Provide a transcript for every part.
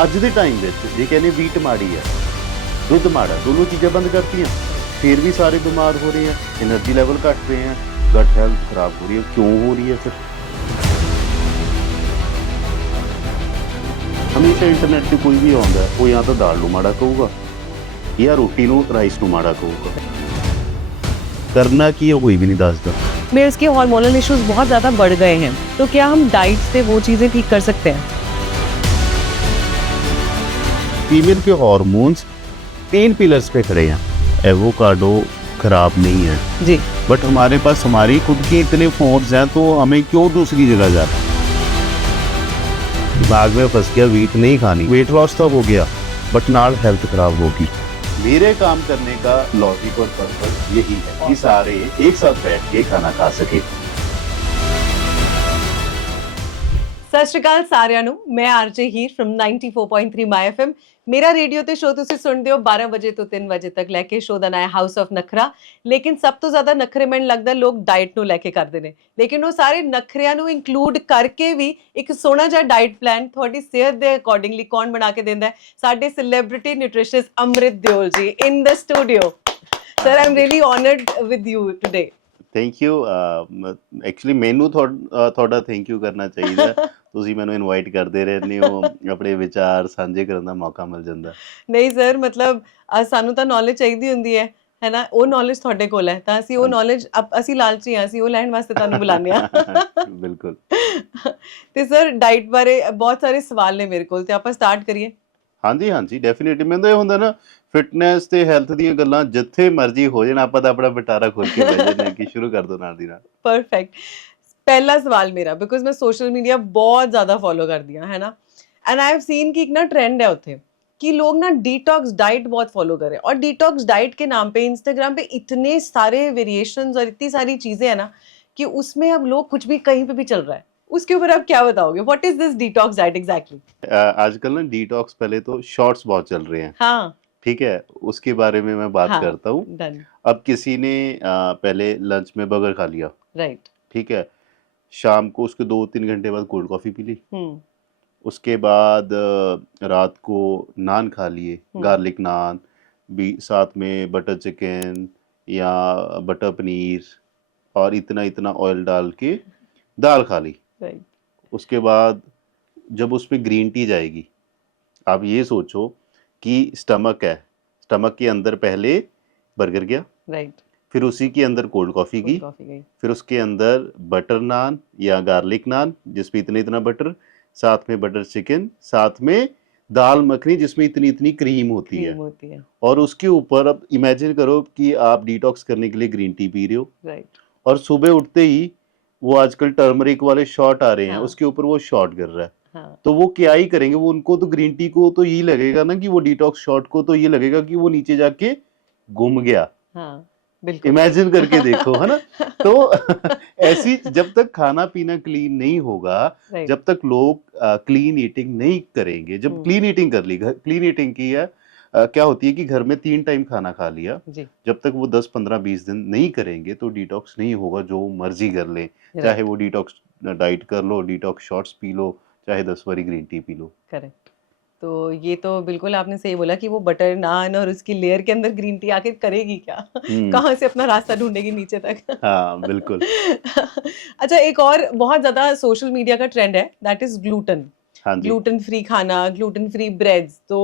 ਅੱਜ ਦੇ ਟਾਈਮ ਵਿੱਚ ਜੇ ਕਹਿੰਦੇ ਵੀਟ ਮਾੜੀ ਹੈ, ਦੁੱਧ ਮਾੜਾ, ਦੋਨੋਂ ਚੀਜ਼ਾਂ ਬੰਦ ਕਰਤੀਆਂ, ਫਿਰ भी सारे बीमार हो रहे हैं, एनर्जी लेवल घट रहे हैं, गट हेल्थ खराब हो रही है। क्यों हो रही है फिर? हमेशा इंटरनेट ਤੇ ਕੋਈ ਵੀ ਆਉਂਦਾ ਉਹ ਜਾਂ ਤਾਂ ਦਾਲ ਨੂੰ ਮਾੜਾ ਕਹੂਗਾ ਜਾਂ ਰੋਟੀ ਨੂੰ ਰਾਈਸ ਨੂੰ ਮਾੜਾ ਕਹੂਗਾ। करना की है कोई भी नहीं ਦੱਸਦਾ। मेरे के हार्मोनल इश्यूज बहुत ज़्यादा बढ़ गए हैं, तो क्या हम डाइट से वो चीज़ें ठीक कर सकते हैं? फीमेल के हॉर्मोन्स 3 पिलर्स पे खड़े हैं। एवोकाडो खराब नहीं है जी, बट हमारे पास हमारी खुद के इतने फोन्स हैं तो हमें क्यों दूसरी जगह जाना? दिमाग में फंस गया वीट नहीं खानी, वेट लॉस तो हो गया बट नाल हेल्थ खराब होगी। मेरे काम करने का लॉजिक और पर्पस यही है कि सारे एक साथ बैठ के खाना खा सके। ਸਤਿ ਸ਼੍ਰੀ ਅਕਾਲ ਸਾਰਿਆਂ ਨੂੰ। ਮੈਂ ਆਰਜੇ ਹੀਰ ਫਰਮ 94.3 ਮਾਈ ਐਫਐਮ। ਮੇਰਾ ਰੇਡੀਓ ਤੇ ਸ਼ੋਅ ਤੁਸੀਂ ਸੁਣਦੇ ਹੋ 12 ਵਜੇ ਤੋਂ 3 ਵਜੇ ਤੱਕ ਲੈ ਕੇ। ਸ਼ੋਅ ਦਾ ਨਾਮ ਹੈ ਹਾਊਸ ਆਫ ਨਖਰਾ। ਲੇਕਿਨ ਸਭ ਤੋਂ ਜ਼ਿਆਦਾ ਨਖਰੇ ਮੈਨੂੰ ਲੱਗਦਾ ਲੋਕ ਡਾਈਟ ਨੂੰ ਲੈ ਕੇ ਕਰਦੇ ਨੇ, ਲੇਕਿਨ ਉਹ ਸਾਰੇ ਨਖਰਿਆਂ ਨੂੰ ਇਨਕਲੂਡ ਕਰਕੇ ਵੀ ਇੱਕ ਸੋਹਣਾ ਜਿਹਾ ਡਾਈਟ ਪਲਾਨ ਤੁਹਾਡੀ ਸਿਹਤ ਦੇ ਅਕੋਰਡਿੰਗਲੀ ਕੌਣ ਬਣਾ ਕੇ ਦਿੰਦਾ ਹੈ? ਸਾਡੇ celebrity nutritionist Amrit Deol ji in the studio. Sir I am really honoured with you today. Thank you. Actually ਮੈਨੂੰ ਤੁਹਾਡਾ ਥੈਂਕ ਯੂ ਕਰਨਾ ਚਾਹੀਦਾ। ਤੁਸੀਂ ਮੈਨੂੰ ਇਨਵਾਈਟ ਕਰਦੇ ਰਹਿੰਦੇ ਹੋ, ਆਪਣੇ ਵਿਚਾਰ ਸਾਂਝੇ ਕਰਨ ਦਾ ਮੌਕਾ ਮਿਲ ਜਾਂਦਾ। ਨਹੀਂ ਸਰ, ਮਤਲਬ ਸਾਨੂੰ ਤਾਂ ਨੌਲੇਜ ਚਾਹੀਦੀ ਹੁੰਦੀ ਹੈ ਨਾ, ਉਹ ਨੌਲੇਜ ਤੁਹਾਡੇ ਕੋਲ ਹੈ ਤਾਂ ਅਸੀਂ ਉਹ ਨੌਲੇਜ ਅਸੀਂ ਲਾਲਚੀ ਹਾਂ, ਅਸੀਂ ਉਹ ਲੈਣ ਵਾਸਤੇ ਤੁਹਾਨੂੰ ਬੁਲਾਉਂਦੇ ਹਾਂ। ਬਿਲਕੁਲ। ਤੇ ਸਰ ਡਾਈਟ ਬਾਰੇ ਬਹੁਤ ਸਾਰੇ ਸਵਾਲ ਨੇ ਮੇਰੇ ਕੋਲ, ਤੇ ਆਪਾਂ ਸਟਾਰਟ ਕਰੀਏ। ਹਾਂਜੀ ਡੈਫੀਨਿਟਲੀ। ਮੈਨੂੰ ਤਾਂ ਇਹ ਹੁੰਦਾ ਨਾ, ਫਿਟਨੈਸ ਤੇ ਹੈਲਥ ਦੀਆਂ ਗੱਲਾਂ ਜਿੱਥੇ ਮਰਜ਼ੀ ਹੋ ਜਾਣ, ਆਪਾਂ ਤਾਂ ਆਪਣਾ ਬਟਾਰਾ ਖੋਲ ਕੇ ਬਹਿ ਜਾਂਦੇ ਹਾਂ ਕਿ ਸ਼ੁਰੂ ਕਰ ਦੋ ਨਾਲ ਦੀ ਨਾਲ। ਪਰਫੈਕਟ। ਪਹਿਲਾ ਸਵਾਲ ਮੇਰਾ, ਬਿਕੋਜ਼ ਮੈਂ ਸੋਸ਼ਲ ਮੀਡੀਆ ਬਹੁਤ ਜ਼ਿਆਦਾ ਫੋਲੋ ਕਰਦੀ ਹਾਂ, ਹੈ ਨਾ, ਐਂਡ आई हैव सीन कि एक ना ट्रेंड है उत्थे कि लोग ना डिटॉक्स डाइट बहुत फॉलो कर रहे हैं, और डिटॉक्स डाइट के नाम पे इंस्टाग्राम पे इतने सारे वेरिएशंस और इतनी सारी चीजें हैं ना कि उसमें अब लोग कुछ भी कहीं पे भी चल रहा है। उसके ऊपर आप क्या बताओगे? What is this detox diet exactly? आजकल ना डिटॉक्स, पहले तो शॉर्ट्स बहुत चल रहे हैं। हाँ ठीक है, उसके बारे में मैं बात हाँ, करता हूँ। डन। अब किसी ने पहले लंच में बर्गर खा लिया, राइट। ठीक है, शाम को उसके 2-3 घंटे बाद कोल्ड कॉफ़ी पी ली, उसके बाद रात को नान खा लिए, गार्लिक नान भी, साथ में बटर चिकन या बटर पनीर, और इतना इतना ऑयल डाल के दाल खा ली। राइट। उसके बाद जब उसमें ग्रीन टी जाएगी, आप ये सोचो कि स्टमक है, स्टमक के अंदर पहले बर्गर गया, राइट, फिर उसी के अंदर कोल्ड कॉफ़ी गई, फिर उसके अंदर बटर नान या गार्लिक नान जिसमें इतना इतना बटर, साथ में बटर चिकन, साथ में दाल मखनी जिसमें इतनी इतनी क्रीम होती है। और उसके ऊपर अब इमेजिन करो कि आप डिटॉक्स करने के लिए ग्रीन टी पी रहे हो, राइट, और सुबह उठते ही वो आजकल टर्मरिक वाले शॉट आ रहे हैं, हाँ, उसके ऊपर वो शॉट कर रहा है। हाँ, तो वो क्या ही करेंगे? वो उनको तो ग्रीन टी को तो यही लगेगा ना कि वो डिटॉक्स शॉट को तो ये लगेगा कि वो नीचे जाके गुम गया। हाँ, बिल्कुल। इमेजिन करके देखो, है ना। तो ऐसी जब तक खाना पीना क्लीन नहीं होगा, राइट, जब तक लोग क्लीन ईटिंग नहीं करेंगे, जब क्लीन ईटिंग कर ली, क्लीन ईटिंग की है, क्या होती है कि घर में 3 टाइम खाना खा लिया, जी, जब तक वो 10-15-20 दिन नहीं करेंगे तो डिटॉक्स नहीं होगा। जो मर्जी कर लें, चाहे राइट, वो डिटॉक्स डाइट कर लो, डिटॉक्स शॉट्स पी लो, चाहे 10 बारी green tea P low. Correct. तो ये तो बिल्कुल आपने सही बोला कि वो बटर नान और उसकी लेयर के अंदर ग्रीन टी आखिर करेगी क्या? कहाँ से अपना रास्ता ढूंढेगी नीचे तक? हाँ बिल्कुल। अच्छा, एक और बहुत ज्यादा सोशल मीडिया का ट्रेंड है, दैट इज ग्लूटन। हाँ जी। ग्लूटन फ्री खाना, ग्लूटन फ्री ब्रेड्स। तो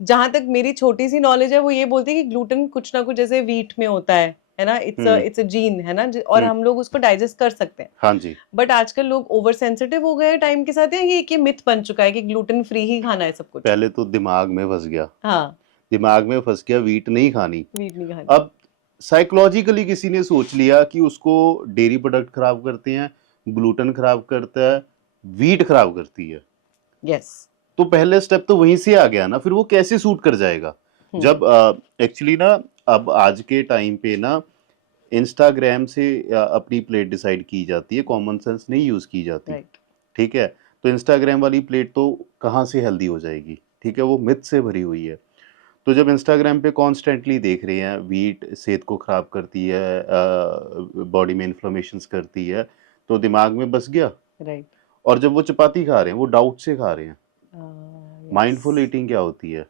जहां तक मेरी छोटी सी नॉलेज है वो ये बोलती है कि ग्लूटन कुछ ना कुछ जैसे वीट में होता है ना, इट्स अ जीन, है ना, और हम लोग उसको डाइजेस्ट कर सकते हैं। हाँ जी। बट आजकल लोग ओवर सेंसिटिव हो गए हैं टाइम के साथ, या ये मिथ बन चुका है कि ग्लूटेन फ्री ही खाना है सब कुछ? पहले तो दिमाग में फंस गया, हाँ, दिमाग में फंस गया वीट नहीं खानी। वीट नहीं खानी। अब साइकोलॉजिकली किसी ने सोच लिया कि उसको डेयरी प्रोडक्ट खराब करते हैं, ग्लूटेन खराब करता है, वीट खराब करती है। यस। तो पहले स्टेप तो वहीं से आ गया ना, फिर वो कैसे सूट कर जाएगा? जब एक्चुअली ना, अब आज के टाइम पे ना इंस्टाग्राम से अपनी प्लेट डिसाइड की जाती है, कॉमन सेंस नहीं यूज की जाती। राइट। ठीक है, तो इंस्टाग्राम वाली प्लेट तो कहाँ से हेल्दी हो जाएगी? ठीक है, वो मिथ से भरी हुई है। तो जब इंस्टाग्राम पे कॉन्स्टेंटली देख रहे हैं वीट सेहत को ख़राब करती है, बॉडी में इन्फ्लेमेशंस करती है, तो दिमाग में बस गया। राइट। और जब वो चपाती खा रहे हैं वो डाउट से खा रहे हैं, माइंडफुल ईटिंग क्या होती है?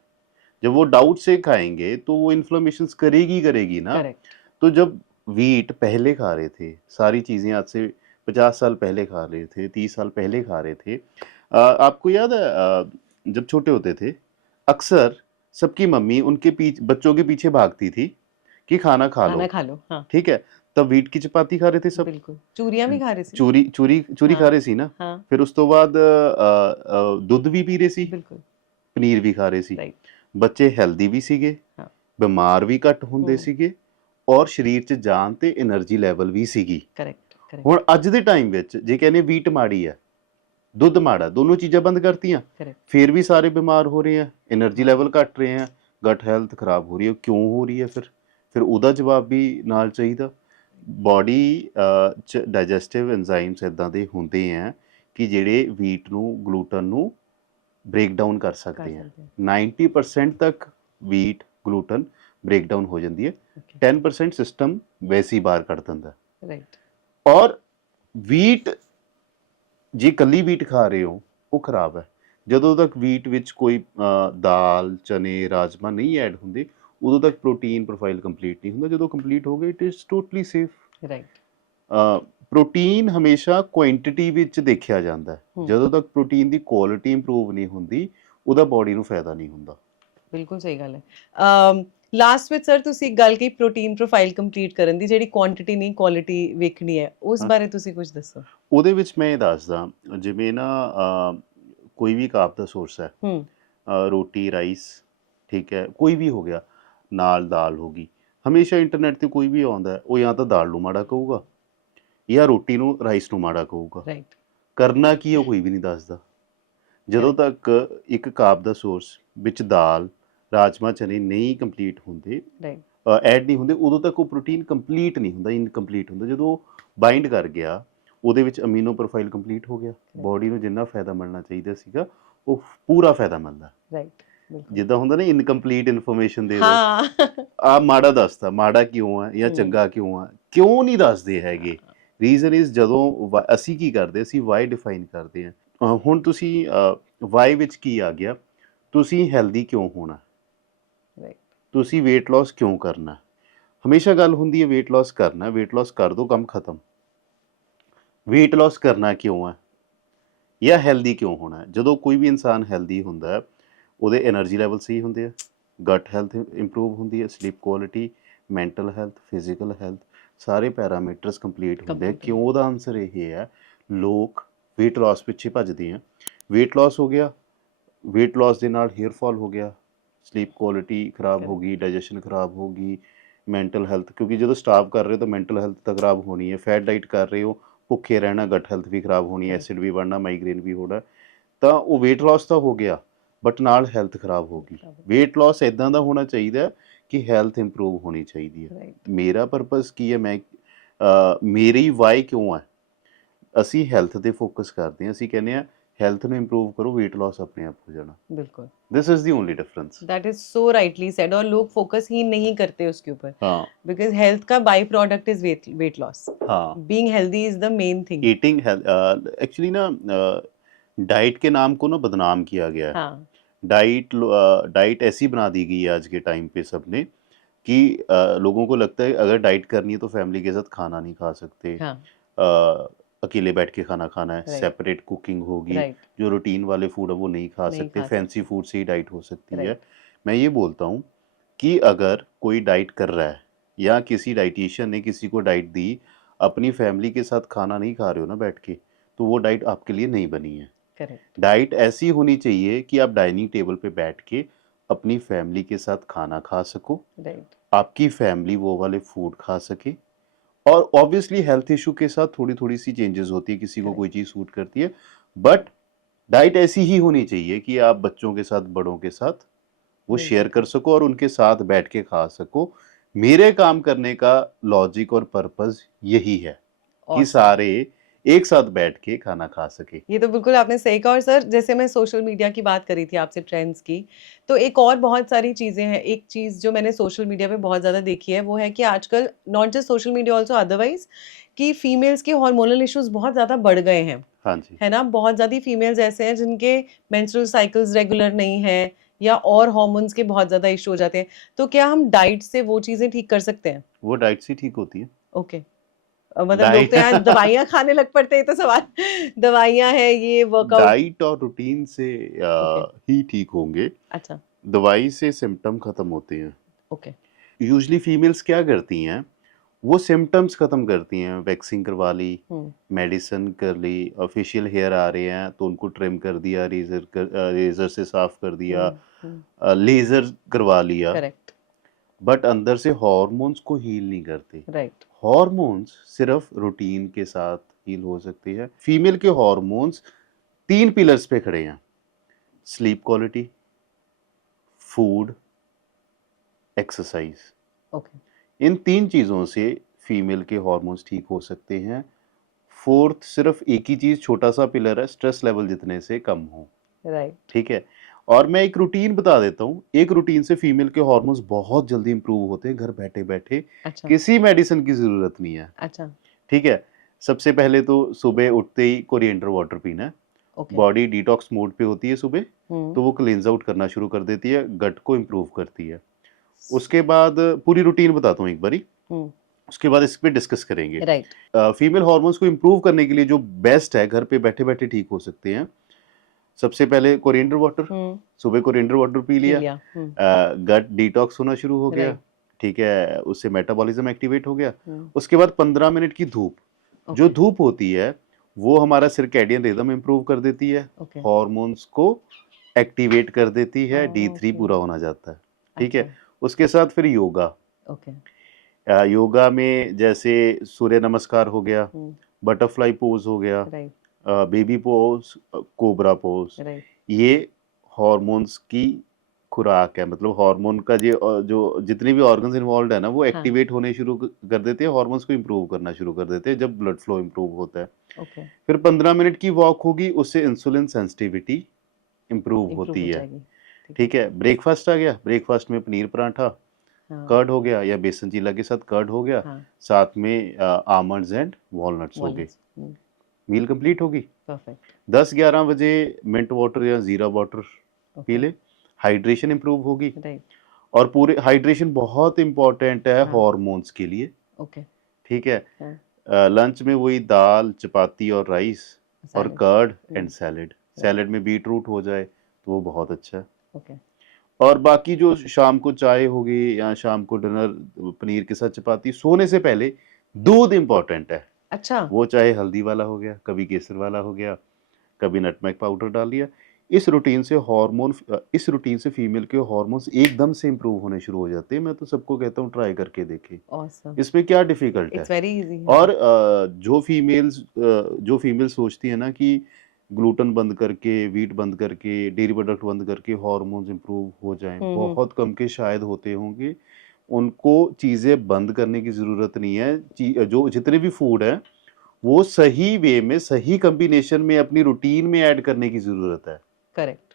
जब वो डाउट से खाएंगे तो वो इन्फ्लेमेशंस करेगी ना। करेक्ट। तो जब वीट पहले खा रहे थे, सारी चीज़ें आज से 50 साल पहले खा रहे थे, 30 साल पहले खा रहे थे। आपको याद है जब छोटे होते थे, अक्सर सबकी मम्मी उनके बच्चों के पीछे भागती थी कि खाना खा खाना लो, खा लो, हाँ ठीक है? तब वीट की चपाती खा रहे थे सब, बिल्कुल, चूरियां भी खा रहे थे। चूरी चूरी चूरी खा हाँ रहे सी ना। हाँ फिर उस तो बाद ਦੁੱਧ ਵੀ ਪੀ ਰਹੇ ਸੀ, ਬਿਲਕੁਲ ਪਨੀਰ ਵੀ ਖਾ ਰਹੇ ਸੀ। ਰਾਈਟ। ਬੱਚੇ ਹੈਲਦੀ ਵੀ ਸੀਗੇ, ਹਾਂ ਬਿਮਾਰ ਵੀ ਘੱਟ ਹੁੰਦੇ ਹੂੰ ਸੀਗੇ ਔਰ ਸਰੀਰ 'ਚ ਜਾਨ ਤੇ એનર્ਜੀ ਲੈਵਲ ਵੀ ਸੀਗੀ। ਕरेक्ट करेक्ट ਹੁਣ ਅੱਜ ਦੇ ਟਾਈਮ ਵਿੱਚ ਜੇ ਕਹਿੰਦੇ ਵੀਟ ਮਾੜੀ ਹੈ, ਦੁੱਧ ਮਾੜਾ, ਦੋਨੋਂ ਚੀਜ਼ਾਂ ਬੰਦ ਕਰਤੀਆਂ, करेक्ट ਫਿਰ ਵੀ ਸਾਰੇ ਬਿਮਾਰ ਹੋ ਰਹੇ ਆ, એનર્ਜੀ ਲੈਵਲ ਘਟ ਰਹੇ ਆ, ਗਟ ਹੈਲਥ ਖਰਾਬ ਹੋ ਰਹੀ ਹੈ। ਕਿਉਂ ਹੋ ਰਹੀ ਹੈ? ਫਿਰ ਉਹਦਾ ਜਵਾਬ ਵੀ ਨਾਲ ਚਾਹੀਦਾ। ਬੋਡੀ 'ਚ ਡਾਈਜੈਸਟਿਵ ਐਂਜ਼ਾਈਮਸ ਇੱਦਾਂ ਦੇ ਹੁੰਦੇ ਆ ਕਿ ਜਿਹੜੇ ਵੀਟ ਨੂੰ, ਗਲੂਟਨ ਨੂੰ ਬ੍ਰੇਕ ਡਾਊਨ ਕਰ कर ਸਕਦੇ ਆ। सकते हैं 90% ਤੱਕ ਵੀਟ ਗਲੂਟਨ ਬ੍ਰੇਕ ਡਾਊਨ ਹੋ ਜਾਂਦੀ ਹੈ, ओके 10% ਸਿਸਟਮ ਵੈਸੇ ਹੀ ਬਾਹਰ ਕੱਢ ਦਿੰਦਾ। राइट ਔਰ ਵੀਟ ਜੇ ਕੱਲੀ ਵੀਟ ਖਾ ਰਹੇ ਹੋ ਉਹ ਖਰਾਬ ਹੈ। ਜਦੋਂ ਤੱਕ ਵੀਟ ਵਿੱਚ ਕੋਈ ਦਾਲ, ਚਨੇ, ਰਾਜਮਾ ਨਹੀਂ ਐਡ ਹੁੰਦੇ ਉਦੋਂ ਤੱਕ ਪ੍ਰੋਟੀਨ ਪ੍ਰੋਫਾਈਲ ਕੰਪਲੀਟ ਨਹੀਂ ਹੁੰਦਾ। ਜਦੋਂ ਕੰਪਲੀਟ ਹੋ ਗਿਆ it is totally safe. Right protein ਹਮੇਸ਼ਾ ਕੁਆਂਟੀਟੀ ਵਿੱਚ ਦੇਖਿਆ ਜਾਂਦਾ ਹੈ। ਹੂੰ ਜਦੋਂ ਤੱਕ ਪ੍ਰੋਟੀਨ ਦੀ ਕੁਆਲਿਟੀ ਇੰਪਰੂਵ ਨਹੀਂ ਹੁੰਦੀ ਉਹਦਾ ਬੋਡੀ ਨੂੰ ਫਾਇਦਾ ਨਹੀਂ ਹੁੰਦਾ। ਬਿਲਕੁਲ ਸਹੀ ਗੱਲ ਹੈ। ਲਾਸਟ ਵਿੱਚ ਸਰ ਤੁਸੀਂ ਇੱਕ ਗੱਲ ਕਹੀ ਪ੍ਰੋਟੀਨ ਪ੍ਰੋਫਾਈਲ ਕੰਪਲੀਟ ਕਰਨ ਦੀ, ਜਿਹੜੀ ਕੁਆਂਟੀਟੀ ਨਹੀਂ ਕੁਆਲਿਟੀ ਵੇਖਣੀ ਹੈ, ਉਸ ਹਾਂ, ਬਾਰੇ ਤੁਸੀਂ ਕੁਝ ਦੱਸੋ। ਉਹਦੇ ਵਿੱਚ ਮੈਂ ਇਹ ਦੱਸਦਾ, ਜਿਵੇਂ ਨਾ ਕੋਈ ਵੀ ਕਾਰਬ ਦਾ ਸੋਰਸ ਹੈ, ਹੂੰ ਰੋਟੀ, ਰਾਈਸ, ਠੀਕ ਹੈ, ਕੋਈ ਵੀ ਹੋ ਗਿਆ, ਨਾਲ ਦਾਲ ਹੋ ਗਈ। ਹਮੇਸ਼ਾ ਇੰਟਰਨੈਟ ਤੇ ਕੋਈ ਵੀ ਆਉਂਦਾ ਹੈ, ਉਹ ਜਾਂ ਤਾਂ ਦਾਲ ਨੂੰ ਮਾੜਾ ਕਹੂਗਾ ਜਾਂ ਰੋਟੀ ਨੂੰ, ਰਾਈਸ ਨੂੰ ਮਾੜਾ ਕਹੂਗਾ। ਰਾਈਟ ਕਰਨਾ ਕੀ ਹੈ ਉਹ ਕੋਈ ਵੀ ਨਹੀਂ ਦੱਸਦਾ। ਜਦੋਂ ਤੱਕ ਇੱਕ ਕਾਰਬ ਦਾ ਸੋਰਸ ਵਿੱਚ ਦਾਲ, ਰਾਜਮਾ, ਚਨੇ ਨਹੀਂ ਕੰਪਲੀਟ ਹੁੰਦੇ, ਰਾਈਟ ਐਡ ਨਹੀਂ ਹੁੰਦੇ, ਉਦੋਂ ਤੱਕ ਉਹ ਪ੍ਰੋਟੀਨ ਕੰਪਲੀਟ ਨਹੀਂ ਹੁੰਦਾ, ਇਨਕੰਪਲੀਟ ਹੁੰਦਾ। ਜਦੋਂ ਬਾਈਂਡ ਕਰ ਗਿਆ ਉਹਦੇ ਵਿੱਚ ਅਮੀਨੋ ਪ੍ਰੋਫਾਈਲ ਕੰਪਲੀਟ ਹੋ ਗਿਆ, ਬੋਡੀ ਨੂੰ ਜਿੰਨਾ ਫਾਇਦਾ ਮਿਲਣਾ ਚਾਹੀਦਾ ਸੀਗਾ ਉਹ ਪੂਰਾ ਫਾਇਦਾ ਮਿਲਦਾ। ਰਾਈਟ ਬਿਲਕੁਲ ਜਿੱਦਾਂ ਹੁੰਦਾ ਨਾ ਇਨਕੰਪਲੀਟ ਇਨਫੋਰਮੇਸ਼ਨ ਦੇ ਦਿਓ, ਹਾਂ ਆ ਮਾੜਾ ਦੱਸਦਾ, ਮਾੜਾ ਕਿਉਂ ਹੈ ਜਾਂ ਚੰਗਾ ਕਿਉਂ ਹੈ, ਕਿਉਂ ਨਹੀਂ ਦੱਸਦੇ ਹੈਗੇ। ਰੀਜ਼ਨ ਇਜ਼ ਜਦੋਂ ਅਸੀਂ ਕੀ ਕਰਦੇ, ਅਸੀਂ ਵਾਈ ਡਿਫਾਈਨ ਕਰਦੇ ਹਾਂ। ਹੁਣ ਤੁਸੀਂ ਵਾਈ ਵਿੱਚ ਕੀ ਆ ਗਿਆ, ਤੁਸੀਂ ਹੈਲਦੀ ਕਿਉਂ ਹੋਣਾ, ਰਾਈਟ ਤੁਸੀਂ weight loss ਕਿਉਂ ਕਰਨਾ। ਹਮੇਸ਼ਾ ਗੱਲ ਹੁੰਦੀ ਹੈ weight loss ਕਰਨਾ, weight loss ਕਰ ਦੋ ਕੰਮ ਖਤਮ। weight loss ਕਰਨਾ ਕਿਉਂ ਹੈ ਜਾਂ ਹੈਲਦੀ ਕਿਉਂ ਹੋਣਾ ਹੈ? ਜਦੋਂ ਕੋਈ ਵੀ ਇਨਸਾਨ ਹੈਲਦੀ ਹੁੰਦਾ ਹੈ ਉਹਦੇ એનર્ਜੀ ਲੈਵਲ ਸਹੀ ਹੁੰਦੇ ਆ, ਗਟ ਹੈਲਥ ਇੰਪਰੂਵ ਹੁੰਦੀ ਹੈ, sleep quality, mental health, physical health, ਸਾਰੇ ਪੈਰਾਮੀਟਰਸ ਕੰਪਲੀਟ ਹੁੰਦੇ ਆ। ਕਿਉਂ? ਉਹਦਾ ਆਨਸਰ ਇਹ ਹੈ, ਲੋਕ weight loss ਪਿੱਛੇ ਭੱਜਦੇ ਆ। weight loss ਹੋ ਗਿਆ, weight loss ਦੇ ਨਾਲ ਹੇਅਰ ਫਾਲ ਹੋ ਗਿਆ, ਸਲੀਪ ਕੁਆਲਿਟੀ ਖਰਾਬ ਹੋ ਗਈ, ਡਾਈਜੈਸ਼ਨ ਖਰਾਬ ਹੋ ਗਈ, ਮੈਂਟਲ ਹੈਲਥ, ਕਿਉਂਕਿ ਜਦੋਂ ਸਟਾਪ ਕਰ ਰਹੇ ਹੋ ਤਾਂ ਮੈਂਟਲ ਹੈਲਥ ਤਾਂ ਖਰਾਬ ਹੋਣੀ ਹੈ। ਫੈਟ ਡਾਈਟ ਕਰ ਰਹੇ ਹੋ, ਭੁੱਖੇ ਰਹਿਣਾ, ਗਟ ਹੈਲਥ ਵੀ ਖਰਾਬ ਹੋਣੀ, ਐਸਿਡ ਵੀ ਬਣਨਾ, ਮਾਈਗ੍ਰੇਨ ਵੀ ਹੋਣਾ। ਤਾਂ ਉਹ weight loss ਤਾਂ ਹੋ ਗਿਆ ਬਟ ਨਾਲ ਹੈਲਥ ਖਰਾਬ ਹੋ ਗਈ। weight loss ਇੱਦਾਂ ਦਾ ਹੋਣਾ ਚਾਹੀਦਾ ਕਿ ਹੈਲਥ ਇੰਪਰੂਵ ਹੋਣੀ ਚਾਹੀਦੀ ਹੈ। ਰਾਈਟ ਮੇਰਾ ਪਰਪਸ ਕੀ ਹੈ, ਮੈਂ ਮੇਰੀ ਵਾਈ ਕਿਉਂ ਹੈ, ਅਸੀਂ ਹੈਲਥ 'ਤੇ ਫੋਕਸ ਕਰਦੇ ਹਾਂ। ਅਸੀਂ ਕਹਿੰਦੇ ਹਾਂ ਹੈਲਥ ਨੂੰ ਇੰਪਰੂਵ ਕਰੋ, weight loss ਆਪਣੇ ਆਪ ਹੋ ਜਾਣਾ। बिल्कुल this is the only difference. That is so rightly said, और लोग फोकस ही नहीं करते उसके ऊपर, हाँ बिकॉज हेल्थ का by product is weight loss. हाँ, being healthy is the main thing. Eating actually ना डाइट के नाम को ना बदनाम किया गया है। हाँ डाइट ऐसी बना दी गई है आज के टाइम पे सबने कि लोगों को लगता है अगर डाइट करनी है तो फैमिली के साथ खाना नहीं खा सकते, हाँ अकेले बैठ के खाना खाना है, Right. सेपरेट कुकिंग होगी, राइट जो रूटीन वाले फूड है वो नहीं खा नहीं सकते, खा फैंसी फूड से ही डाइट हो सकती है। Right. मैं ये बोलता हूँ कि अगर कोई डाइट कर रहा है या किसी डाइटिशियन ने किसी को डाइट दी, अपनी फैमिली के साथ खाना नहीं खा रहे हो ना बैठ के, तो वो डाइट आपके लिए नहीं बनी है। करेक्ट डाइट ऐसी होनी चाहिए कि आप डाइनिंग टेबल पे बैठ के अपनी फैमिली के साथ खाना खा सको, राइट आपकी फैमिली वो वाले फूड खा सके। और ऑब्वियसली हेल्थ इशू के साथ थोड़ी थोड़ी सी चेंजेस होती है, किसी को कोई चीज़ सूट करती है, बट डाइट ऐसी ही होनी चाहिए कि आप बच्चों के साथ, बड़ों के साथ वो शेयर कर सको और उनके साथ बैठ के खा सको। मेरे काम करने का लॉजिक और पर्पस यही है कि Awesome. सारे एक साथ बैठ के खाना खा सके। ये तो बिल्कुल आपने सही कहा। और सर जैसे मैं सोशल मीडिया की बात करी थी आपसे, ट्रेंड्स की, तो एक और बहुत सारी चीज़ें हैं। एक चीज़ जो मैंने सोशल मीडिया पे बहुत ज़्यादा देखी है वो है कि आजकल not just social media, also otherwise, कि फीमेल्स के हार्मोनल इश्यूज बहुत ज़्यादा बढ़ गए हैं। हाँ जी, है ना? बहुत ज़्यादा फीमेल्स ऐसे हैं जिनके मेंस्ट्रुअल साइकिल्स रेगुलर नहीं है या और हार्मोन्स के बहुत ज़्यादा इश्यू हो जाते हैं। तो क्या हम डाइट से वो चीज़ें ठीक कर सकते हैं? वो डाइट से ठीक होती है। ओके। मतलब लोग डाइट तो यहाँ दवाइयाँ खाने लग पड़ते हैं, तो सवाल दवाइयाँ हैं, ये वर्कआउट। डाइट और रूटीन से ओके, ही ठीक होंगे। अच्छा, दवाई से सिम्पटम खत्म होते हैं। ओके। यूजुअली फीमेल्स क्या करती हैं, वो सिम्पटम्स खत्म करती हैं, वैक्सिंग करवा ली, हुँ, मेडिसिन कर ली, फेशियल हेयर आ रहे हैं तो उनको ट्रिम कर दिया, रेज़र से साफ कर दिया, हुँ, हुँ, लेज़र करवा लिया, करेक्ट, बट अंदर से हॉर्मोन्स को हील नहीं करते। राइट, हॉर्मोन्स सिर्फ रूटीन के साथ हील हो सकती है। फीमेल के हॉर्मोन्स 3 पिलर्स पे खड़े हैं, sleep quality, food, exercise. Okay, इन 3 चीज़ों से फीमेल के हॉर्मोन्स ठीक हो सकते हैं। फोर्थ सिर्फ एक ही चीज़, छोटा-सा पिलर है, स्ट्रेस लेवल जितने से कम हो, राइट, ठीक है? और मैं एक रूटीन बता देता हूँ, एक रूटीन से फीमेल के हॉर्मोन्स बहुत जल्दी इंप्रूव होते हैं घर बैठे-बैठे, अच्छा, किसी मेडिसिन की ज़रूरत नहीं है, अच्छा, ठीक है? सबसे पहले तो सुबह उठते ही कोरिएंडर वाटर पीना है। ओके, बॉडी डिटॉक्स मोड पे होती है सुबह, हुँ, तो वो क्लींस आउट करना शुरू कर देती है, गट को इम्प्रूव करती है। उसके बाद पूरी रूटीन बताता हूँ एक बारी, हुँ, उसके बाद इस पे डिस्कस करेंगे। राइट, फीमेल हार्मोन्स को इम्प्रूव करने के लिए जो बेस्ट है, घर पे बैठे-बैठे ठीक हो सकते हैं। सबसे पहले कोरिएंडर वाटर, हुँ, सुबह कोरिएंडर वाटर पी पी लिया, लिया, हुँ, गट डिटॉक्स होना शुरू हो गया, राइट, ठीक है? उससे मेटाबॉलिज्म एक्टिवेट हो गया। हुँ, उसके बाद 15 मिनट की धूप, जो ओके, धूप होती है, वो हमारा सर्कैडियन रिदम इम्प्रूव कर देती है, ओके, हार्मोन्स को एक्टिवेट कर देती है, D3 ओके, पूरा होना जाता है, ठीक अच्छा, है? उसके साथ फिर योगा, ओके, योगा में जैसे सूर्य नमस्कार हो गया, हुँ, बटरफ्लाई पोज़ हो गया, right, baby pose, cobra pose, right, ये हॉर्मोन्स की खुराक है। मतलब हार्मोन का जो जितने भी ऑर्गन्स इन्वॉल्व्ड है ना, वो हाँ, एक्टिवेट होने शुरू कर देते हैं, हार्मोन्स को इम्प्रूव करना शुरू कर देते हैं जब ब्लड फ्लो इम्प्रूव होता है। ओके, फिर 15 मिनट की वॉक होगी, उससे इंसुलिन सेंसिटिविटी इम्प्रूव इम्प्रूव होती हो है, जाएगी, ठीक है, ठीक है? ब्रेकफ़ास्ट आ गया, ब्रेकफ़ास्ट में पनीर पराठा, हाँ, कर्ड हो गया या बेसन चीला के साथ कर्ड हो गया, हाँ, साथ में आमंड्स एंड वॉलनट्स हो गए। वॉलनट्स, मील कंप्लीट होगी। परफेक्ट, 10-11 बजे मिंट वाटर या ज़ीरा वाटर पी ओके, लें, हाइड्रेशन इम्प्रूव होगी। राइट, और पूरे हाइड्रेशन बहुत इम्पोर्टेंट है हाँ, हॉर्मोन्स के लिए, ओके, ठीक है? हाँ, लंच में वही दाल, चपाती और राइस और सैलेड, कर्ड हुँ, एंड सैलेड। राइट, सैलेड में बीट रूट हो जाए तो वो बहुत अच्छा है। ओके, और बाकी जो शाम को चाय होगी या शाम को डिनर पनीर के साथ चपाती, सोने से पहले दूध इम्पोर्टेंट है। अच्छा, वो चाहे हल्दी वाला हो गया, कभी केसर वाला हो गया, कभी नटमेग पाउडर डाल लिया। इस रूटीन से फीमेल के हार्मोन्स एकदम से इम्प्रूव होने शुरू हो जाते हैं। मैं तो सबको कहता हूँ ट्राई करके देखें। ऑसम, इसमें क्या डिफ़िकल्ट है? इट्स वेरी ईज़ी, हाँ, और जो फीमेल्स सोचती है ना कि ग्लूटेन बंद करके, व्हीट बंद करके, डेयरी प्रोडक्ट बंद करके हार्मोन्स इम्प्रूव हो जाएँ, हुँ, हुँ, बहुत कम के शायद होते होंगे। उनको चीज़ें बंद करने की ज़रूरत नहीं है। जो जितने भी फूड हैं, वो सही वे में, सही कॉम्बिनेशन में अपनी रूटीन में ऐड करने की ज़रूरत है। करेक्ट,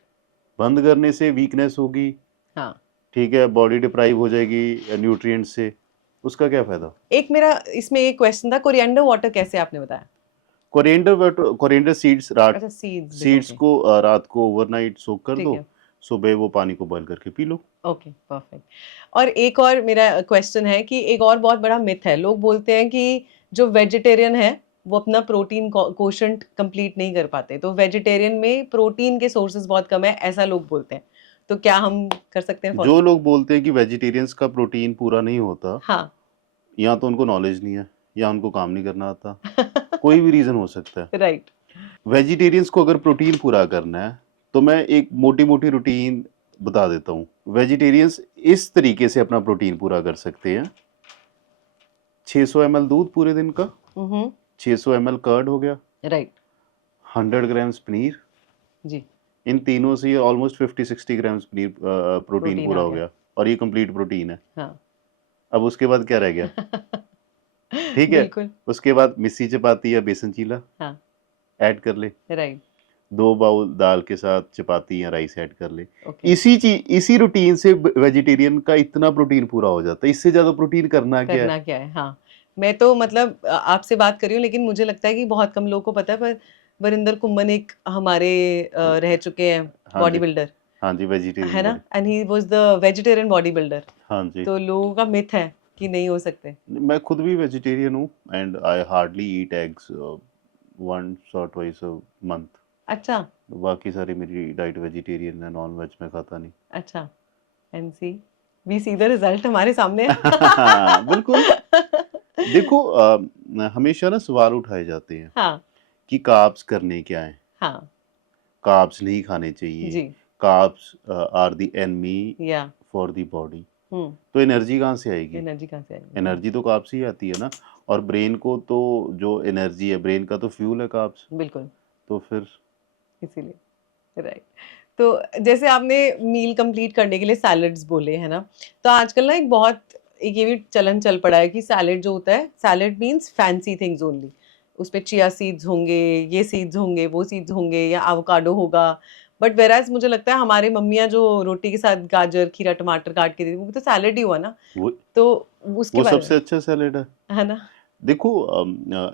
बंद करने से वीकनेस होगी, हाँ। ठीक है, बॉडी डिप्राइव हो जाएगी न्यूट्रिएंट्स से, उसका क्या फ़ायदा? एक मेरा इसमें एक क्वेश्चन था, कोरिएंडर वाटर कैसे आपने बताया? कोरिएंडर अच्छा, सीड्स सीड्स भिगो के, को रात को ओवरनाइट सोक कर ठीक दो, है, सुबह वो पानी को बॉयल करके पी लो। Okay, perfect. और एक और मेरा क्वेश्चन है कि एक और बहुत बड़ा मिथ है, लोग बोलते हैं कि जो वेजिटेरियन है, वो अपना प्रोटीन कोशंट कंप्लीट नहीं कर पाते, तो वेजिटेरियन में प्रोटीन के सोर्सेज बहुत कम है, ऐसा लोग बोलते हैं। तो क्या हम कर सकते हैं जो फॉलो? लोग बोलते हैं कि वेजिटेरियंस का प्रोटीन पूरा नहीं होता, हाँ, या तो उनको नॉलेज नहीं है, या उनको काम नहीं करना आता, कोई भी रीज़न हो सकता है। राइट, वेजिटेरियंस को अगर प्रोटीन पूरा करना है, तो मैं एक मोटी-मोटी रूटीन बता देता हूँ। वेजिटेरियंस इस तरीके से अपना प्रोटीन पूरा कर सकते हैं, 600 ml दूध पूरे दिन का, हम्म, 600 ml कर्ड हो गया, राइट, 100 ग्राम्स पनीर, जी, इन तीनों से almost 50-60 grams paneer protein protein पूरा आ हो गया, गया, और ये कंप्लीट प्रोटीन है। हाँ। अब उसके बाद क्या रह गया? ठीक है? बिल्कुल, उसके बाद मिस्सी चपाती या बेसन चीला हाँ, ऐड कर ले, राइट, 2 बाउल दाल के साथ चपाती या राइस ऐड कर ले। ओके, इसी रूटीन से वेजिटेरियन का इतना प्रोटीन पूरा हो जाता है। इससे ज़्यादा प्रोटीन करना क्या है? करना क्या है? हाँ, मैं तो मतलब आपसे बात कर रही हूँ, लेकिन मुझे लगता है कि बहुत कम लोगों को पता है, पर वरिंदर कुम्बन एक हमारे रह चुके हैं हाँ बॉडी जी, बिल्डर, हाँ जी, है वेजिटेरियन ना, body. And he was the vegetarian body builder. हाँ जी, तो लोगों का मिथ है कि नहीं हो सकते। मैं खुद भी वेजिटेरियन हूँ and I hardly eat eggs once और ट्वाइस अ मंथ। अच्छा बाकी सारी मेरी डाइट वेजिटेरियन है, नॉन वेज मैं खाता नहीं। अच्छा, and see we see the result हमारे सामने है। बिल्कुल। देखो हमेशा ना सवाल उठाए जाते हैं हाँ कि कार्ब्स करने क्या है, हाँ कार्ब्स नहीं खाने चाहिए, जी, कार्ब्स आर द एनमी या फॉर द बॉडी। हम्म, तो एनर्जी कहाँ से आएगी? एनर्जी कहाँ से आएगी? एनर्जी तो कार्ब्स से ही आती है ना। और ब्रेन को तो जो एनर्जी है, ब्रेन का तो फ्यूल है कार्ब्स। बिल्कुल, तो फिर इसीलिए, राइट। तो जैसे आपने मील कंप्लीट करने के लिए सैलड्स बोले, है ना, तो आजकल ना एक ये भी चलन चल पड़ा है कि सैलड जो होता है, salad means fancy things only. उसपे चिया सीड्स होंगे, ये सीड्स होंगे, वो सीड्स होंगे, या एवोकाडो होगा। बट वेराज मुझे लगता है हमारे मम्मियाँ जो रोटी के साथ गाजर खीरा टमाटर काट के देती, वो भी तो सैलड ही हुआ ना। वो तो उसके वो बारे में, सबसे अच्छा सैलेड है ना? देखो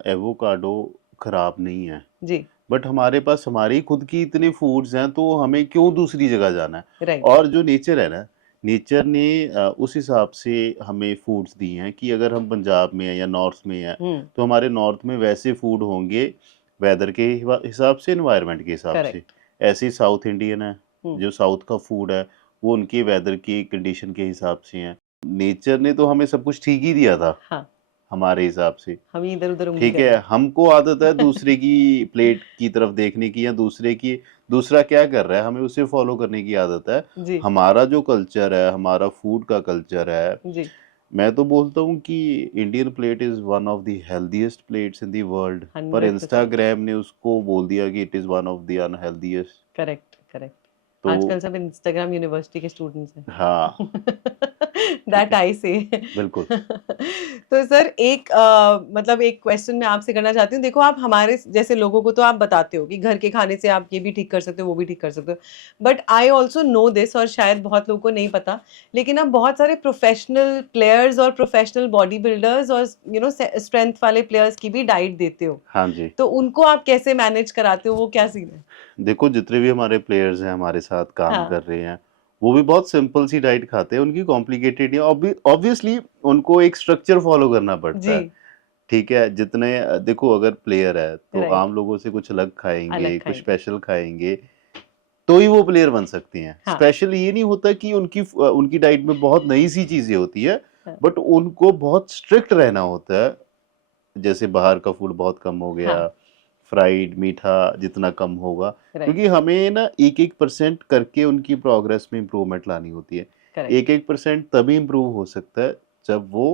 एवोकाडो खराब नहीं है, जी, बट हमारे पास हमारी खुद की इतने फूड्स हैं, तो हमें क्यों दूसरी जगह जाना है? राइट, और जो नेचर है ना, नेचर ने उस हिसाब से हमें फूड्स दी हैं कि अगर हम पंजाब में हैं या नॉर्थ में हैं, हम्म, तो हमारे नॉर्थ में वैसे फूड होंगे वेदर के हिसाब से, एनवायरनमेंट के हिसाब से। करेक्ट, ऐसे ही साउथ इंडियन है, हम्म, जो साउथ का फूड है, वो उनके वेदर की कंडीशन के हिसाब से हैं। नेचर ने तो हमें सब कुछ ठीक ही दिया था, हाँ, हमारे हिसाब से। हम ही इधर उधर उंगली ठीक कर रहे है, हैं। हमको आदत है दूसरे की प्लेट की तरफ देखने की, या दूसरा क्या कर रहा है, हमें उसे फॉलो करने की आदत है। जी हमारा जो कल्चर है, हमारा फूड का कल्चर है, जी, मैं तो बोलता हूँ कि Indian plate is one of the healthiest plates in the world. पर 100%, इंस्टाग्राम ने उसको बोल दिया कि it is one of the unhealthiest. Correct correct. तो आजकल सब इंस्टाग्राम यूनिवर्सिटी के स्टूडेंट्स हैं। हाँ, ठीक दैट है, आई से। बिल्कुल। तो सर एक मतलब एक क्वेश्चन मैं आपसे करना चाहती हूँ। देखो, आप हमारे जैसे लोगों को तो आप बताते हो कि घर के खाने से आप ये भी ठीक कर सकते हो, वो भी ठीक कर सकते हो, but I also know this, और शायद बहुत लोगों को नहीं पता, लेकिन आप बहुत सारे प्रोफेशनल प्लेयर्स और प्रोफेशनल बॉडी बिल्डर्स और स्ट्रेंथ वाले प्लेयर्स की भी डाइट देते हो। हाँ जी। तो उनको आप कैसे मैनेज कराते हो, वो क्या सीन है? देखो, जितने भी हमारे प्लेयर्स हैं हमारे साथ काम हाँ कर रहे हैं, वो भी बहुत सिंपल सी डाइट खाते हैं। उनकी कॉम्प्लिकेटेड या ऑब्वियसली उनको एक स्ट्रक्चर फॉलो करना पड़ता जी, है। ठीक है, जितने देखो, अगर प्लेयर है तो राइट, आम लोगों से कुछ अलग अलग खाएंगे, कुछ खाएंगे, स्पेशल खाएंगे, तो ही वो प्लेयर बन सकते हैं। हाँ स्पेशल ये नहीं होता कि उनकी डाइट में बहुत नई सी चीजें होती है, हाँ बट उनको बहुत स्ट्रिक्ट रहना होता है। जैसे बाहर का फूड बहुत कम हो गया, हाँ, फ्राइड मीठा जितना कम होगा, राइट, क्योंकि हमें ना एक एक परसेंट करके उनकी प्रोग्रेस में इम्प्रूवमेंट लानी होती है। करेक्ट, एक एक परसेंट तभी इम्प्रूव हो सकता है जब वो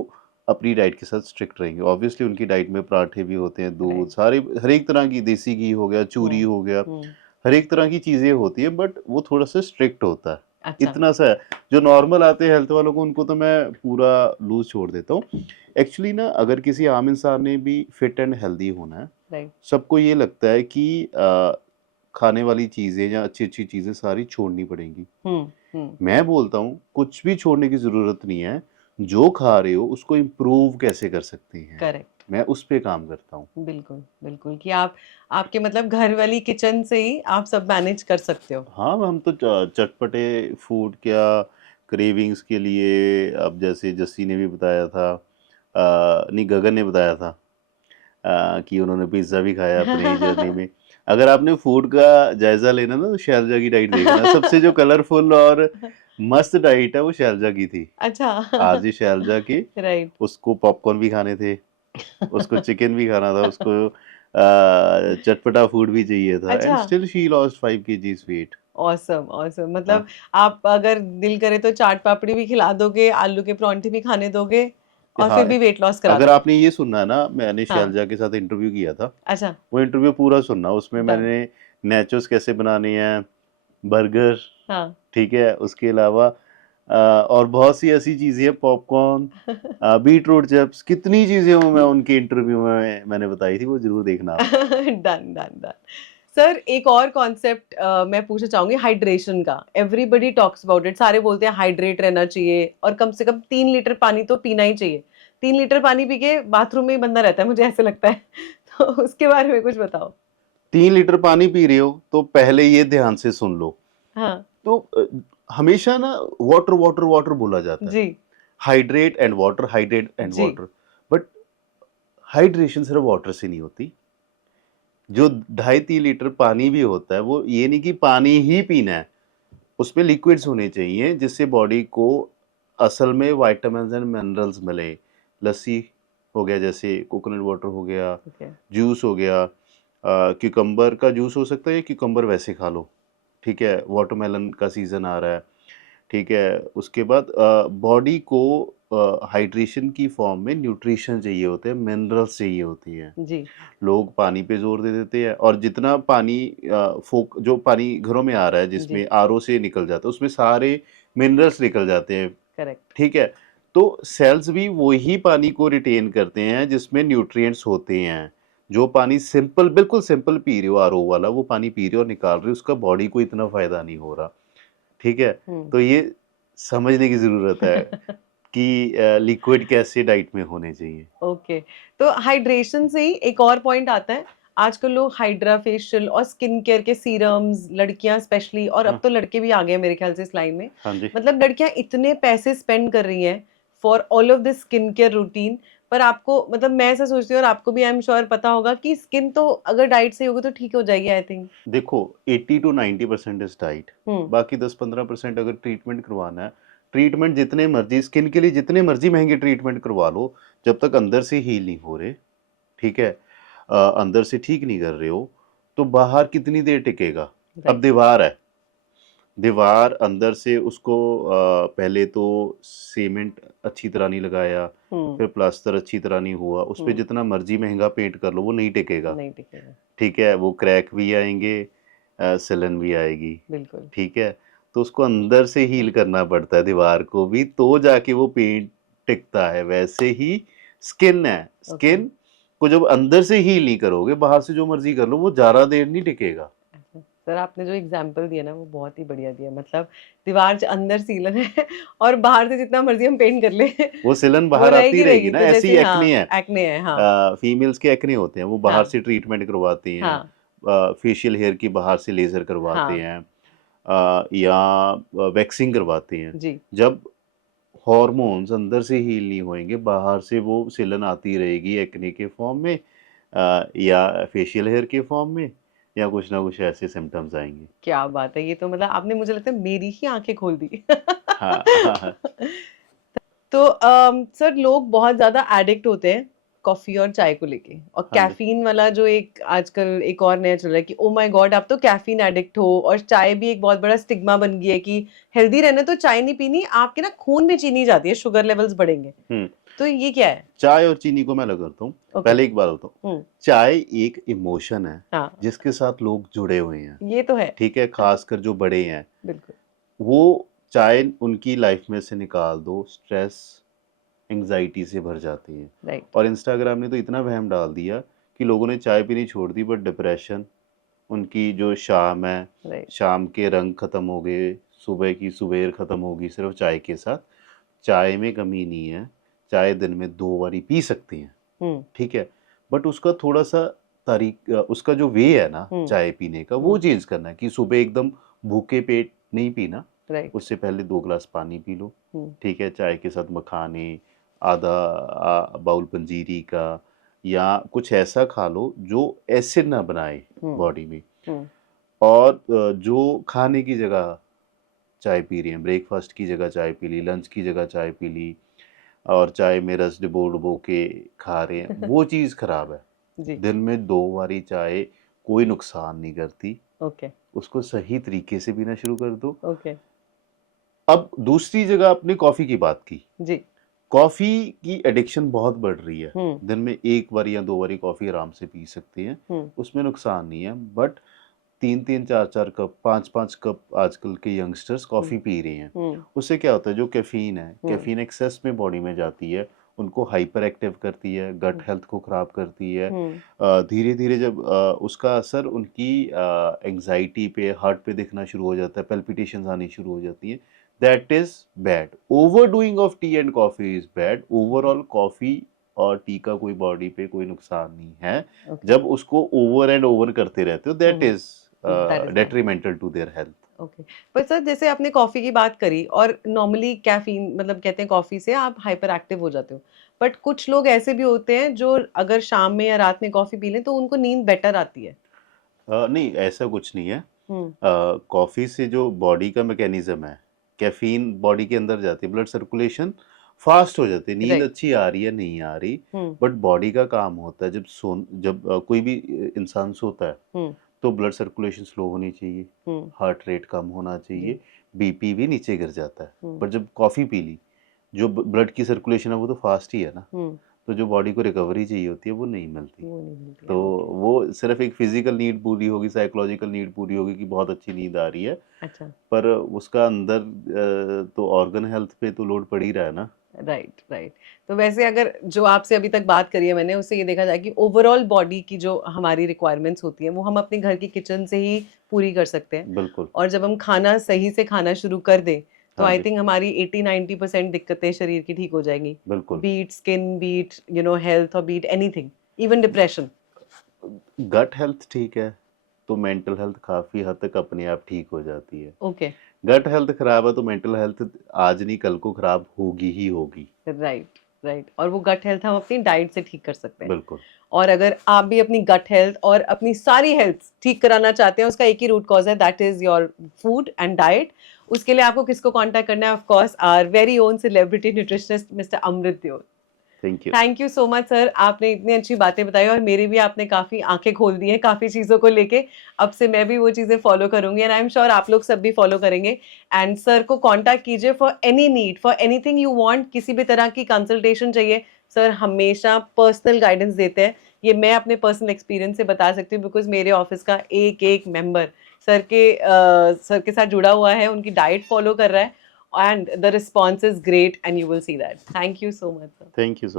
अपनी डाइट के साथ स्ट्रिक्ट रहेंगे। ऑब्वियसली उनकी डाइट में पराठे भी होते हैं, दूध, राइट, सारे हर एक तरह की, देसी घी हो गया, चूरी हम्म हो गया, हम्म, हर एक तरह की चीज़ें होती है, बट वो थोड़ा सा स्ट्रिक्ट होता है। अच्छा, इतना सा है। जो नॉर्मल आते हैं हेल्थ वालों को, उनको तो मैं पूरा लूज छोड़ देता हूँ। एक्चुअली ना, अगर किसी आम इंसान ने भी फिट एंड हेल्दी होना है, राइट, सबको ये लगता है कि खाने वाली चीज़ें या अच्छी-अच्छी चीज़ें सारी छोड़नी पड़ेंगी। हम्म, मैं बोलता हूँ कुछ भी छोड़ने की ज़रूरत नहीं है। जो खा रहे हो उसको इम्प्रूव कैसे कर सकते हैं, करेक्ट, मैं उस पे काम करता हूँ। बिल्कुल बिल्कुल, कि आप आपके मतलब घर वाली किचन से ही आप सब मैनेज कर सकते हो। हाँ, हम तो चटपटे फूड क्या, क्रेविंग्स के लिए, अब जैसे जस्सी ने भी बताया था, नहीं, गगन ने बताया था कि उन्होंने पिज़्ज़ा भी खाया अपनी जर्नी में। अगर आपने फूड का जायज़ा लेना ना, तो शैलजा की डाइट देखना। सबसे जो कलरफुल और मस्त डाइट है वो शैलजा की थी। अच्छा। आरजे शैलजा की। राइट, उसको पॉपकॉर्न भी खाने थे, उसको चिकन भी खाना था, उसको चटपटा फूड भी चाहिए था, एंड अच्छा, still she lost 5 kgs weight. Awesome awesome, हाँ, मतलब आप अगर दिल करे तो चाट पापड़ी भी खिला दोगे, आलू के परांठे भी खाने दोगे, और हाँ, फिर भी वेट लॉस करा अगर दोगे। आपने ये सुनना है ना, मैंने हाँ, शैलजा के साथ इंटरव्यू किया था, अच्छा, वो इंटरव्यू पूरा सुनना। उसमें डन, मैंने नेचोस कैसे बनाने हैं, बर्गर, हाँ। ठीक है, उसके अलावा और बहुत सी ऐसी चीज़ें हैं, पॉपकॉर्न, बीटरूट चिप्स, कितनी चीज़ें वो मैं उनके इंटरव्यू में मैंने बताई थी, वो ज़रूर देखना आप। Done done done. सर एक और कॉन्सेप्ट मैं पूछना चाहूंगी, हाइड्रेशन का। एवरीबडी टॉक्स अबाउट इट, सारे बोलते हैं हाइड्रेट रहना चाहिए, और कम से कम 3 लीटर पानी तो पीना ही चाहिए। 3 लीटर पानी पी के बाथरूम में ही बंदा रहता है, मुझे ऐसे लगता है। तो उसके बारे में कुछ बताओ। 3 लीटर पानी पी रहे हो तो पहले ये ध्यान से सुन लो। हाँ तो हमेशा ना वाटर वाटर वाटर बोला जाता है, जी hydrate and water, hydrate and जी वाटर, बट हाइड्रेशन सिर्फ वाटर से नहीं होती। जो 2.5-3 लीटर पानी भी होता है वो ये नहीं कि पानी ही पीना है, उसमें लिक्विड्स होने चाहिए जिससे बॉडी को असल में विटामिन्स एंड मिनरल्स मिले। लस्सी हो गया, जैसे कोकोनट वाटर हो गया, ओके जूस हो गया, क्यूकम्बर का जूस हो सकता है, या क्यूकम्बर वैसे खा लो, ठीक है, वाटरमेलन का सीज़न आ रहा है, ठीक है। उसके बाद बॉडी को हाइड्रेशन की फॉर्म में न्यूट्रिशन चाहिए होते हैं, मिनरल्स चाहिए होती हैं। जी लोग पानी पे ज़ोर दे देते हैं, और जितना पानी जो पानी घरों में आ रहा है जिसमें जी आरओ से निकल जाता है उसमें सारे मिनरल्स निकल जाते हैं, करेक्ट ठीक है। तो सेल्स भी वही पानी को रिटेन करते हैं जिसमें न्यूट्रिएंट्स होते हैं। जो पानी सिंपल, बिल्कुल सिंपल पी रहे हो आरओ वाला, वो पानी पी रहे हो और निकाल रहे हो, उसका बॉडी को इतना फ़ायदा नहीं हो रहा, ठीक है। तो ये समझने की ज़रूरत है कि लिक्विड कैसे डाइट में होने चाहिए। ओके तो हाइड्रेशन से ही एक और पॉइंट आता है। आजकल लोग हाइड्रा फेशियल और स्किन केयर के सीरम्स, लड़कियां स्पेशली, और अब हाँ, तो लड़के भी आ गए हैं मेरे ख्याल से इस लाइन में। हाँ जी। मतलब लड़कियां इतने पैसे स्पेंड कर रही हैं for all of this skin care routine, पर आपको, मतलब मैं ऐसा सोचती हूँ, और आपको भी आई एम श्योर पता होगा कि स्किन तो अगर डाइट से होगी तो ठीक हो जाएगी, आई थिंक। देखो, 80 टू 90% इज़ डाइट, हम्म बाकी 10-15% अगर ट्रीटमेंट करवाना है, ट्रीटमेंट जितने मर्ज़ी स्किन के लिए जितने मर्ज़ी महँगे ट्रीटमेंट करवा लो, जब तक अंदर से हील नहीं हो रहे, ठीक है, अंदर से ठीक नहीं कर रहे हो, तो बाहर कितनी देर टिकेगा? अब राइट दीवार है, दीवार अंदर से उसको पहले तो सीमेंट अच्छी तरह नहीं लगाया, हम्म फिर प्लास्टर अच्छी तरह नहीं हुआ, उस पे हम्म जितना मर्ज़ी महँगा पेंट कर लो, वो नहीं टिकेगा, नहीं टिकेगा ठीक है? वो क्रैक भी आएँगे, सिलन भी आएगी, बिल्कुल ठीक है? तो उसको अंदर से हील करना पड़ता है दीवार को भी, तो जाके वो पेंट टिकता है। वैसे ही स्किन है, ओके स्किन को जब अंदर से हील नहीं करोगे, बाहर से जो मर्ज़ी कर लो, वो ज़्यादा देर नहीं टिकेगा। अच्छा, सर आपने जो एग्जाम्पल दिया ना वो बहुत ही बढ़िया दिया। मतलब दीवार अंदर सीलन है और बाहर से जितना मर्जी हम पेंट कर ले वो सिलन वो बाहर आती रहेगी रहेगी रहेगी। ना, तो ऐसे ही जैसे हाँ एक्ने है। एक्ने है, हाँ फीमेल्स के एक्ने होते हैं, वो बाहर हाँ से ट्रीटमेंट करवाती हैं, हाँ फेशियल हेयर की बाहर से लेज़र करवाते हाँ हैं, या वैक्सिंग करवाते हैं। जी जब हॉर्मोन्स अंदर से हील नहीं होएंगे, बाहर से वो सिलन आती रहेगी एक्ने के फॉर्म में, या फेशियल हेयर के फॉर्म में, या कुछ ना कुछ ऐसे सिम्टम्स आएंगे। क्या बात है। ये तो मतलब आपने, मुझे लगता है, मेरी ही आंखें खोल दी हाँ हाँ हाँ। तो सर लोग बहुत ज़्यादा एडिक्ट होते हैं कॉफ़ी और चाय को लेके, और हाँ जी। कैफीन वाला जो एक आजकल एक और नया चल रहा है कि ओ माय गॉड आप तो कैफीन एडिक्ट हो, और चाय भी एक बहुत बड़ा स्टिग्मा बन गई है कि हेल्दी रहना तो चाय नहीं पीनी, आपके ना खून में चीनी जाती है, शुगर लेवल्स बढ़ेंगे। हम्म। तो ये क्या है? चाय और चीनी को मैं अलग करता हूँ। ओके पहले एक बात बताऊँ, हम्म चाय एक इमोशन है हाँ जिसके साथ लोग जुड़े हुए हैं, ये तो है ठीक है, खासकर जो बड़े हैं। बिल्कुल वो चाय उनकी लाइफ में से निकाल दो, स्ट्रेस एंग्जाइटी से भर जाती हैं। राइट और इंस्टाग्राम ने तो इतना वहम डाल दिया कि लोगों ने चाय पीनी छोड़ दी, बट डिप्रेशन, उनकी जो शाम है, राइट शाम के रंग ख़त्म हो गए, सुबह की सुबेर ख़त्म होगी सिर्फ चाय के साथ। चाय में कमी नहीं है, चाय दिन में 2 बारी पी सकते हैं, हम्म ठीक है, बट उसका थोड़ा-सा उसका जो वे है ना हम्म चाय पीने का, वो हम्म चेंज करना है कि सुबह एकदम भूखे पेट नहीं पीना, राइट उससे पहले 2 ग्लास पानी पी लो, हम्म ठीक है, चाय के साथ मखाने, आधा बाउल पंजीरी का, या कुछ ऐसा खा लो जो एसिड ना बनाए हम्म बॉडी में। हम्म और जो खाने की जगह चाय पी रही हैं, ब्रेकफास्ट की जगह चाय पी ली, लंच की जगह चाय पी ली, और चाय में रस डुबो-डुबो के खा रहे हैं, वो चीज़ खराब है। जी दिन में 2 बारी चाय कोई नुकसान नहीं करती, ओके उसको सही तरीके से पीना शुरू कर दो। ओके अब दूसरी जगह आपने कॉफ़ी की बात की। जी कॉफ़ी की एडिक्शन बहुत बढ़ रही है। हम्म दिन में 1 बार या 2 बारी कॉफ़ी आराम से पी सकते हैं, हम्म उसमें नुकसान नहीं है। बट 3-3 4-4 कप, 5-5 कप आजकल के यंगस्टर्स हम्म कॉफ़ी पी रहे हैं। हम्म उससे क्या होता है, जो कैफ़ीन है, हम्म कैफ़ीन एक्सेस में बॉडी में जाती है, उनको हाइपर एक्टिव करती है, गट हम्म हेल्थ को ख़राब करती है। हम्म धीरे-धीरे जब उसका असर उनकी एंग्ज़ायटी पे, हार्ट पे दिखना शुरू हो जाता है, पैल्पिटेशंस आनी शुरू हो जाती हैं। That is bad. Overdoing of tea and coffee is bad. Overall coffee और टी का कोई बॉडी पे कोई नुकसान नहीं है। Okay. जब उसको ओवर एंड ओवर करते रहते हो that hmm, is that is not. Detrimental to their health. Okay, पर सर जैसे आपने कॉफी की बात करी और नॉर्मली कैफीन मतलब कहते हैं कॉफी से आप हाइपर एक्टिव हो जाते हो, बट कुछ लोग ऐसे भी होते हैं जो अगर शाम में या रात में कॉफी पी लें तो उनको नींद बेटर आती है। नहीं, ऐसा कुछ नहीं है। हम्म। कॉफ़ी से जो बॉडी का मैकेनिज्म है, कैफीन बॉडी के अंदर जाती है, ब्लड सर्कुलेशन फास्ट हो जाती है, नींद राइट। अच्छी आ रही है नहीं आ रही, हम्म। बट बॉडी का काम होता है जब कोई भी इंसान सोता है हम्म। तो ब्लड सर्कुलेशन स्लो होनी चाहिए, हम्म। हार्ट रेट कम होना जी। चाहिए, बीपी भी नीचे गिर जाता है। हम्म। पर जब कॉफ़ी पी ली, जो ब्लड की सर्कुलेशन है वो तो फास्ट ही है ना, हम्म। तो जो बॉडी को रिकवरी चाहिए होती है वो नहीं मिलती। वो नहीं मिलती है, तो ओके। वो सिर्फ एक फिजिकल नीड पूरी होगी, साइकोलॉजिकल नीड पूरी होगी कि बहुत अच्छी नींद आ रही है, अच्छा। पर उसका अंदर तो ऑर्गन हेल्थ पे तो लोड पड़ ही रहा है ना। Right, right. तो वैसे अगर जो आपसे अभी तक बात करी है मैंने उससे ये देखा जाए कि ओवरऑल बॉडी की जो हमारी रिक्वायरमेंट्स होती हैं वो हम अपने घर की किचन से ही पूरी कर सकते हैं, बिल्कुल। और जब हम खाना सही से खाना शुरू कर दें तो हाँ आई जी, थिंक हमारी 80-90% दिक्कतें शरीर की ठीक हो जाएंगी। बिल्कुल। बीट स्किन, बीट हेल्थ, और beat anything, even depression. Gut health ठीक है तो मेंटल हेल्थ काफ़ी हद तक अपने आप ठीक हो जाती है। ओके। गट हेल्थ खराब है तो मेंटल हेल्थ आज नहीं कल को खराब होगी ही होगी। Right, right. और वो गट हेल्थ हम अपनी डाइट से ठीक कर सकते हैं। बिल्कुल। और अगर आप भी अपनी गट हेल्थ और अपनी सारी हेल्थ ठीक कराना चाहते हैं, उसका एक ही रूट कॉज है, that is your food and diet. उसके लिए आपको किसको कांटेक्ट करना है? Of course our very own celebrity nutritionist mister Amrit Deol. Thank you. Thank you so much sir, आपने इतनी अच्छी बातें बताई और मेरी भी आपने काफ़ी आंखें खोल दी हैं काफ़ी चीज़ों को लेके। अब से मैं भी वो चीज़ें फॉलो करूंगी एंड आई एम श्योर आप लोग सब भी फॉलो करेंगे। एंड सर को कांटेक्ट कीजिए for any need, for anything you want, किसी भी तरह की कंसल्टेशन चाहिए, सर हमेशा पर्सनल गाइडेंस देते हैं। ये मैं अपने पर्सनल एक्सपीरियंस से बता सकती हूँ बिकॉज मेरे ऑफिस का एक एक मेंबर सर के साथ जुड़ा हुआ है, उनकी डाइट फॉलो कर रहा है, and the response is great and you will see that. Thank you so much, sir. Thank you so